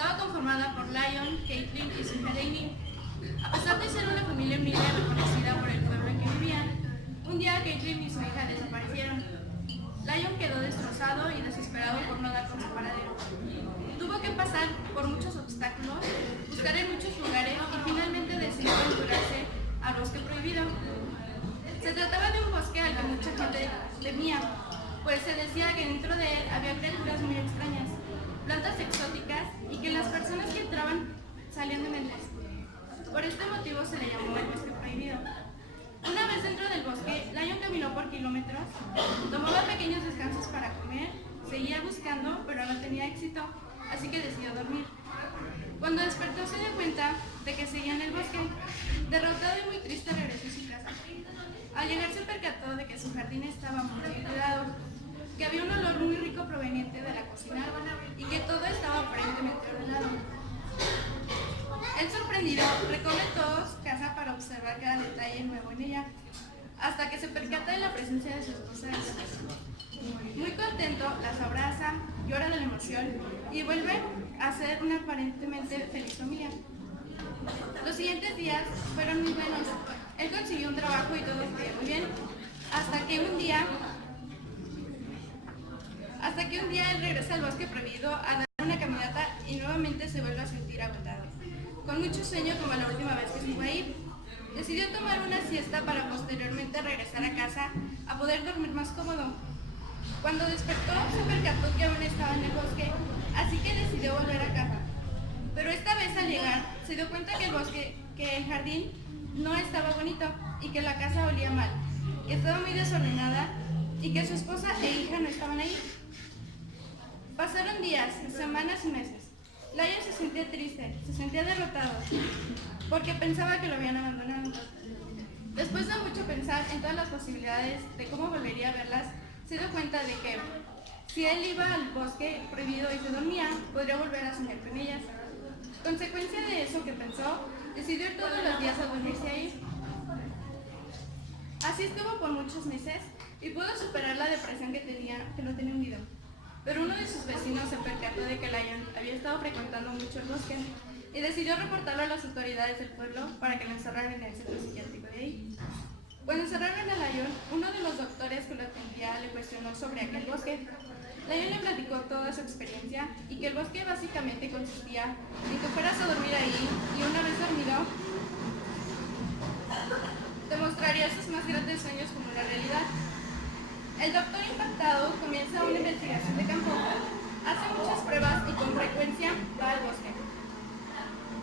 Estaba conformada por Lion, Caitlin y su hija Amy. A pesar de ser una familia unida y reconocida por el pueblo en que vivían, un día Caitlin y su hija desaparecieron. Lion quedó destrozado y desesperado por no dar con su paradero. Tuvo que pasar por muchos obstáculos, buscar en muchos lugares y finalmente decidió aventurarse al bosque prohibido. Se trataba de un bosque al que mucha gente temía, pues se decía que dentro de él había criaturas muy extrañas, plantas exóticas y que las personas que entraban salían de mentes. Por este motivo se le llamó el bosque prohibido. Una vez dentro del bosque, Lion caminó por kilómetros, tomaba pequeños descansos para comer, seguía buscando, pero no tenía éxito, así que decidió dormir. Cuando despertó se dio cuenta de que seguía en el bosque. Derrotado y muy triste regresó a su casa. Al llegar se percató de que su jardín estaba muy bien cuidado, que había un olor muy rico proveniente de la cocina y que todo estaba aparentemente ordenado. Él sorprendido recorre toda casa para observar cada detalle nuevo en ella, hasta que se percata de la presencia de su esposa Elizabeth. Muy contento, las abraza, llora de la emoción y vuelve a ser una aparentemente feliz familia. Los siguientes días fueron muy buenos. Él consiguió un trabajo y todo fue muy bien, hasta que un día él regresa al bosque prohibido a dar una caminata y nuevamente se vuelve a sentir agotado, con mucho sueño como la última vez que estuvo ahí. Decidió tomar una siesta para posteriormente regresar a casa a poder dormir más cómodo. Cuando despertó se percató que aún estaba en el bosque, así que decidió volver a casa. Pero esta vez al llegar se dio cuenta que el jardín no estaba bonito y que la casa olía mal, que estaba muy desordenada y que su esposa e hija no estaban ahí. Pasaron días, semanas y meses. Lion se sentía triste, se sentía derrotado, porque pensaba que lo habían abandonado. Después de mucho pensar en todas las posibilidades de cómo volvería a verlas, se dio cuenta de que si él iba al bosque prohibido y se dormía, podría volver a soñar con ellas. Consecuencia de eso que pensó, decidió ir todos los días a dormirse ahí. Así estuvo por muchos meses y pudo superar la depresión que lo tenía hundido. Pero uno de sus vecinos se percató de que Lion había estado frecuentando mucho el bosque y decidió reportarlo a las autoridades del pueblo para que lo encerraran en el centro psiquiátrico de ahí. Cuando encerraron a Lion, uno de los doctores que lo atendía le cuestionó sobre aquel bosque. Lion le platicó toda su experiencia y que el bosque básicamente consistía en que fueras a dormir ahí y una vez dormido te mostraría sus más grandes sueños como la realidad. El doctor impactado comienza una investigación de campo, hace muchas pruebas y con frecuencia va al bosque.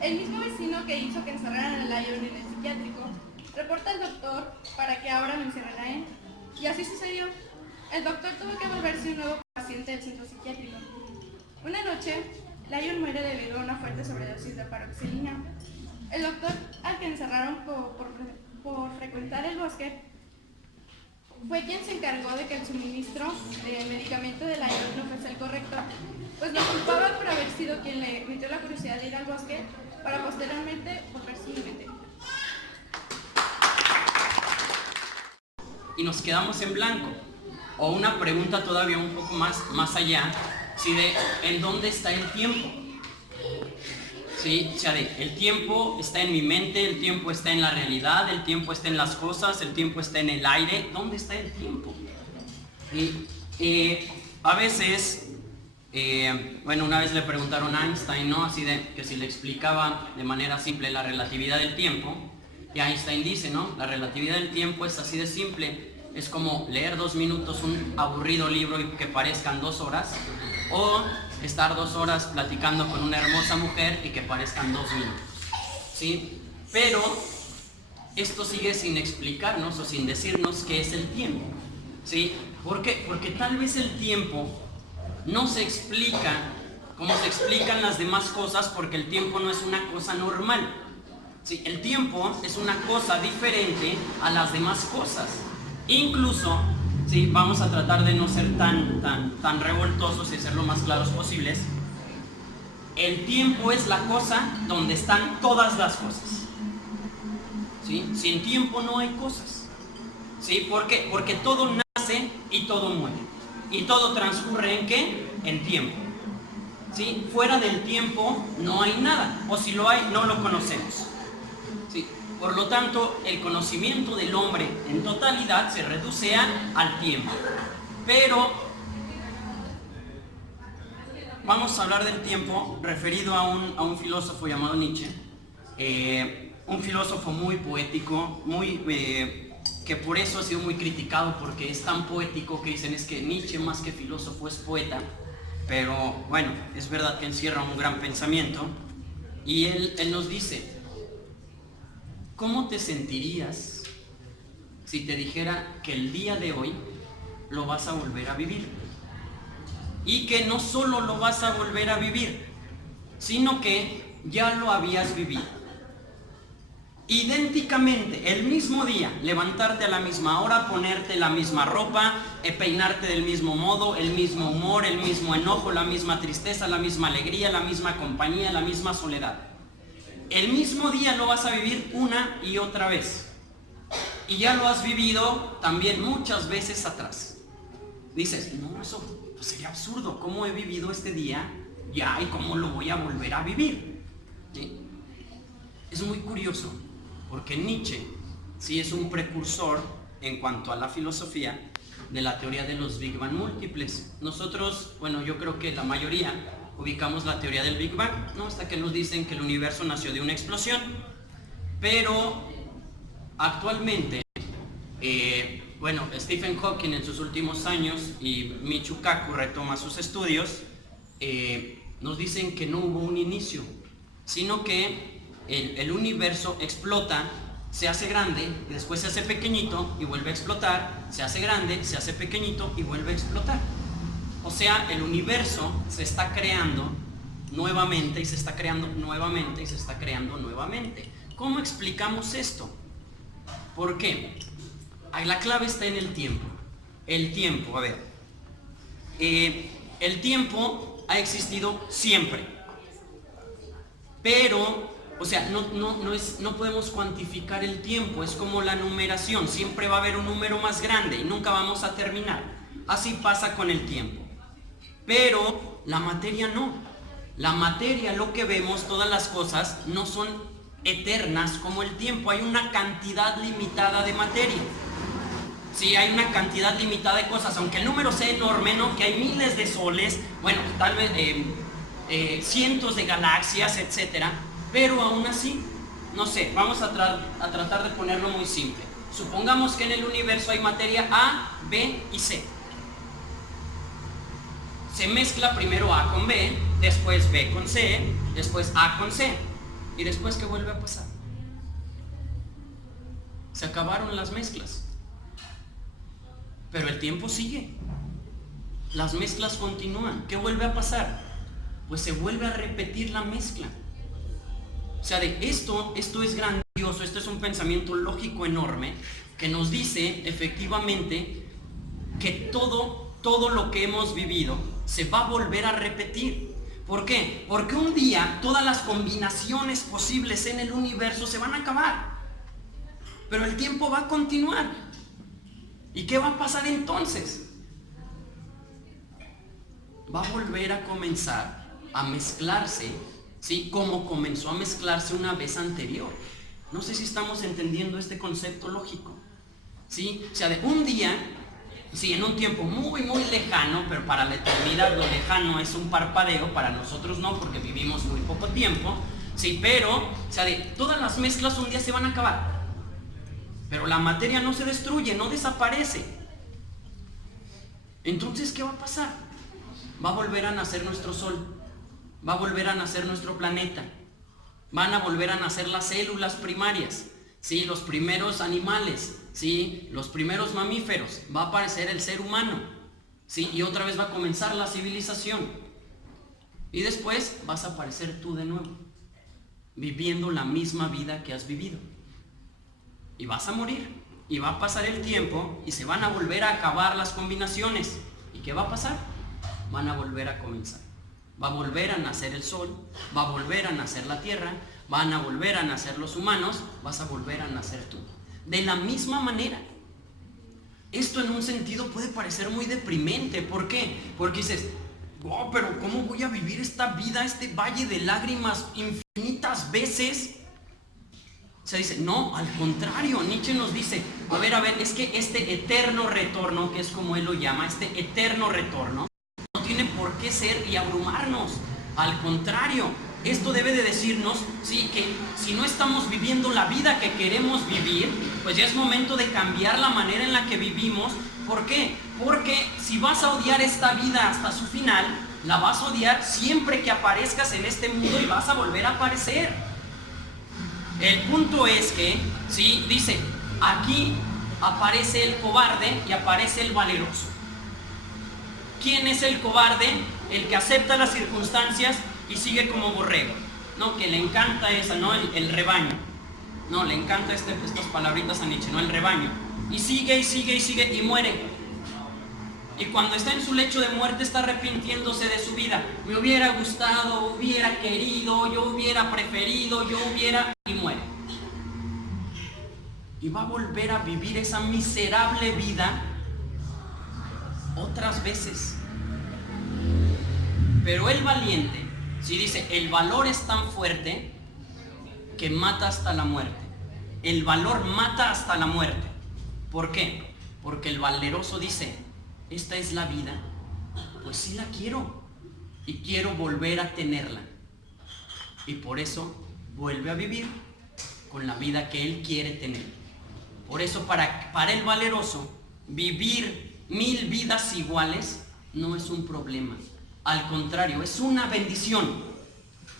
El mismo vecino que hizo que encerraran a Lion en el psiquiátrico reporta al doctor para que ahora lo encierren a él. Y así sucedió. El doctor tuvo que volverse un nuevo paciente del centro psiquiátrico. Una noche, Lion muere debido a una fuerte sobredosis de paroxetina. El doctor al que encerraron por frecuentar el bosque fue quien se encargó de que el suministro de medicamento de Lion no fuese el correcto, pues lo culpaba por haber sido quien le metió la curiosidad de ir al bosque para posteriormente volverse independiente. Y nos quedamos en blanco. O una pregunta todavía un poco más allá, ¿sí? De ¿en dónde está el tiempo? ¿Sí? O sea, el tiempo está en mi mente, el tiempo está en la realidad, el tiempo está en las cosas, el tiempo está en el aire. ¿Dónde está el tiempo? A veces, una vez le preguntaron a Einstein, ¿no? Así de que si le explicaba de manera simple la relatividad del tiempo, y Einstein dice, ¿no? La relatividad del tiempo es así de simple. Es como leer 2 minutos un aburrido libro y que parezcan 2 horas, o estar 2 horas platicando con una hermosa mujer y que parezcan 2 minutos, ¿sí? Pero esto sigue sin explicarnos o sin decirnos qué es el tiempo, ¿sí? ¿Por qué? Porque tal vez el tiempo no se explica como se explican las demás cosas, porque el tiempo no es una cosa normal, ¿sí? El tiempo es una cosa diferente a las demás cosas. Incluso, ¿sí? Vamos a tratar de no ser tan revoltosos y ser lo más claros posibles. El tiempo es la cosa donde están todas las cosas, ¿sí? Sin tiempo no hay cosas, ¿sí? ¿Por qué? Porque todo nace y todo muere. ¿Y todo transcurre en qué? En tiempo, ¿sí? Fuera del tiempo no hay nada, o si lo hay, no lo conocemos. ¿Sí? Por lo tanto, el conocimiento del hombre en totalidad se reduce al tiempo. Pero vamos a hablar del tiempo referido a un filósofo llamado Nietzsche, un filósofo muy poético, que por eso ha sido muy criticado, porque es tan poético que dicen es que Nietzsche más que filósofo es poeta, pero bueno, es verdad que encierra un gran pensamiento. Y él nos dice: ¿cómo te sentirías si te dijera que el día de hoy lo vas a volver a vivir? Y que no solo lo vas a volver a vivir, sino que ya lo habías vivido. Idénticamente, el mismo día, levantarte a la misma hora, ponerte la misma ropa, peinarte del mismo modo, el mismo humor, el mismo enojo, la misma tristeza, la misma alegría, la misma compañía, la misma soledad. El mismo día lo vas a vivir una y otra vez. Y ya lo has vivido también muchas veces atrás. Dices, no, eso sería absurdo. ¿Cómo he vivido este día ya y cómo lo voy a volver a vivir? ¿Sí? Es muy curioso, porque Nietzsche sí es un precursor en cuanto a la filosofía de la teoría de los Big Bang múltiples. Nosotros, bueno, yo creo que la mayoría ubicamos la teoría del Big Bang, ¿no? Hasta que nos dicen que el universo nació de una explosión. Pero actualmente, bueno, Stephen Hawking en sus últimos años y Michio Kaku retoma sus estudios, nos dicen que no hubo un inicio, sino que el universo explota, se hace grande, después se hace pequeñito y vuelve a explotar, se hace grande, se hace pequeñito y vuelve a explotar. O sea, el universo se está creando nuevamente y se está creando nuevamente y se está creando nuevamente. ¿Cómo explicamos esto? ¿Por qué? La clave está en el tiempo. El tiempo, a ver. El tiempo ha existido siempre. Pero, o sea, no podemos cuantificar el tiempo. Es como la numeración. Siempre va a haber un número más grande y nunca vamos a terminar. Así pasa con el tiempo. Pero la materia no. La materia, lo que vemos, todas las cosas, no son eternas como el tiempo. Hay una cantidad limitada de materia. Sí, hay una cantidad limitada de cosas, aunque el número sea enorme, ¿no? Que hay miles de soles, bueno, tal vez cientos de galaxias, etcétera. Pero aún así, no sé, vamos a tratar de ponerlo muy simple. Supongamos que en el universo hay materia A, B y C. Se mezcla primero A con B, después B con C, después A con C. ¿Y después qué vuelve a pasar? Se acabaron las mezclas. Pero el tiempo sigue. Las mezclas continúan. ¿Qué vuelve a pasar? Pues se vuelve a repetir la mezcla. O sea, esto es grandioso, esto es un pensamiento lógico enorme que nos dice efectivamente que todo lo que hemos vivido se va a volver a repetir. ¿Por qué? Porque un día todas las combinaciones posibles en el universo se van a acabar, pero el tiempo va a continuar. ¿Y qué va a pasar entonces? Va a volver a comenzar a mezclarse, ¿sí? Como comenzó a mezclarse una vez anterior. No sé si estamos entendiendo este concepto lógico, ¿sí? O sea, de un día, sí, en un tiempo muy, muy lejano, pero para la eternidad lo lejano es un parpadeo, para nosotros no, porque vivimos muy poco tiempo, sí, pero, o sea, de todas las mezclas un día se van a acabar. Pero la materia no se destruye, no desaparece. Entonces, ¿qué va a pasar? Va a volver a nacer nuestro sol, va a volver a nacer nuestro planeta, van a volver a nacer las células primarias, ¿sí? Los primeros animales, ¿sí? Los primeros mamíferos, va a aparecer el ser humano, ¿sí? Y otra vez va a comenzar la civilización. Y después vas a aparecer tú de nuevo, viviendo la misma vida que has vivido. Y vas a morir, y va a pasar el tiempo, y se van a volver a acabar las combinaciones. ¿Y qué va a pasar? Van a volver a comenzar. Va a volver a nacer el sol, va a volver a nacer la tierra, van a volver a nacer los humanos, vas a volver a nacer tú. De la misma manera. Esto en un sentido puede parecer muy deprimente. ¿Por qué? Porque dices, oh, pero ¿cómo voy a vivir esta vida, este valle de lágrimas infinitas veces? Se dice, no, al contrario, Nietzsche nos dice, a ver, es que este eterno retorno, que es como él lo llama, este eterno retorno, no tiene por qué ser y abrumarnos. Al contrario, esto debe de decirnos, sí, que si no estamos viviendo la vida que queremos vivir, pues ya es momento de cambiar la manera en la que vivimos. ¿Por qué? Porque si vas a odiar esta vida hasta su final, la vas a odiar siempre que aparezcas en este mundo y vas a volver a aparecer. El punto es que, sí, dice, aquí aparece el cobarde y aparece el valeroso. ¿Quién es el cobarde? El que acepta las circunstancias y sigue como borrego, ¿no? Que le encanta esa, ¿no? El rebaño. No, le encanta estas palabritas a Nietzsche, ¿no? El rebaño. Y sigue y sigue y sigue y muere. Y cuando está en su lecho de muerte está arrepintiéndose de su vida. Me hubiera gustado, hubiera querido, yo hubiera preferido, yo hubiera... y muere. Y va a volver a vivir esa miserable vida otras veces. Pero el valiente, si dice, el valor es tan fuerte que mata hasta la muerte. El valor mata hasta la muerte. ¿Por qué? Porque el valeroso dice, esta es la vida, pues sí la quiero y quiero volver a tenerla. Y por eso vuelve a vivir con la vida que él quiere tener. Por eso para el valeroso, vivir 1000 vidas iguales no es un problema. Al contrario, es una bendición.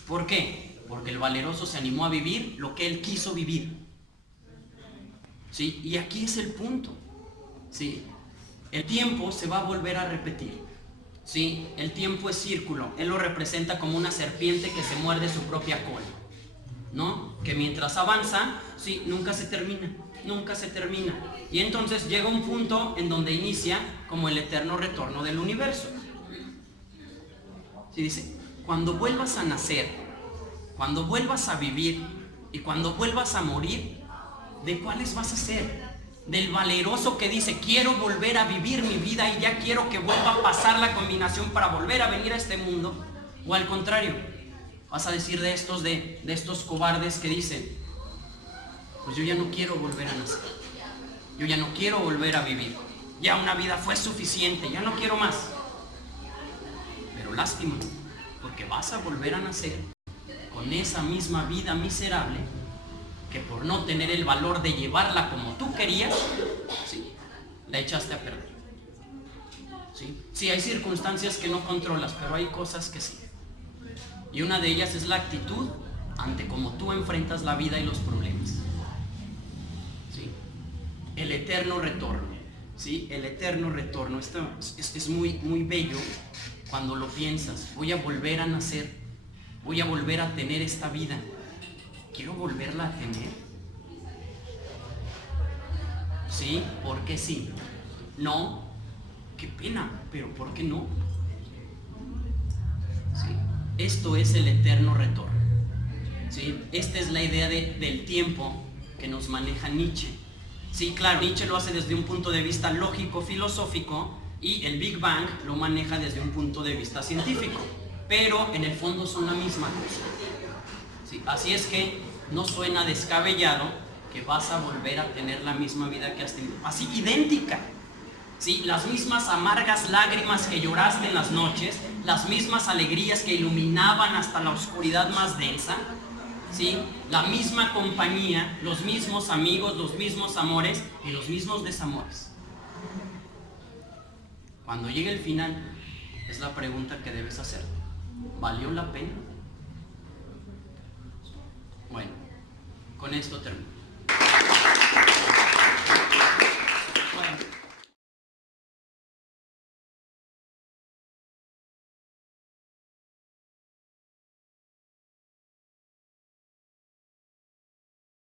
¿Por qué? Porque el valeroso se animó a vivir lo que él quiso vivir. ¿Sí? Y aquí es el punto. ¿Sí? El tiempo se va a volver a repetir. ¿Sí? El tiempo es círculo. Él lo representa como una serpiente que se muerde su propia cola, ¿no? Que mientras avanza, sí, nunca se termina. Nunca se termina. Y entonces llega un punto en donde inicia como el eterno retorno del universo. Sí, dice, cuando vuelvas a nacer, cuando vuelvas a vivir y cuando vuelvas a morir, ¿de cuáles vas a ser? ¿Del valeroso que dice, quiero volver a vivir mi vida y ya quiero que vuelva a pasar la combinación para volver a venir a este mundo? ¿O al contrario, vas a decir de estos cobardes que dicen, pues yo ya no quiero volver a nacer, yo ya no quiero volver a vivir, ya una vida fue suficiente, ya no quiero más? Pero lástima, porque vas a volver a nacer con esa misma vida miserable que por no tener el valor de llevarla como tú querías, sí, la echaste a perder. ¿Sí? Sí, hay circunstancias que no controlas, pero hay cosas que sí. Y una de ellas es la actitud ante cómo tú enfrentas la vida y los problemas. ¿Sí? El eterno retorno. ¿Sí? El eterno retorno. Esto es muy, muy bello cuando lo piensas. Voy a volver a nacer. Voy a volver a tener esta vida. ¿Quiero volverla a tener? ¿Sí? ¿Por qué sí? No. Qué pena, pero ¿por qué no? ¿Sí? Esto es el eterno retorno. ¿Sí? Esta es la idea del tiempo que nos maneja Nietzsche. Sí, claro, Nietzsche lo hace desde un punto de vista lógico-filosófico y el Big Bang lo maneja desde un punto de vista científico. Pero en el fondo son la misma cosa. ¿Sí? Así es que no suena descabellado que vas a volver a tener la misma vida que has tenido. Así, idéntica. ¿Sí? Las mismas amargas lágrimas que lloraste en las noches, las mismas alegrías que iluminaban hasta la oscuridad más densa, ¿sí? La misma compañía, los mismos amigos, los mismos amores y los mismos desamores. Cuando llegue el final, es la pregunta que debes hacer. ¿Valió la pena? Bueno, con esto termino.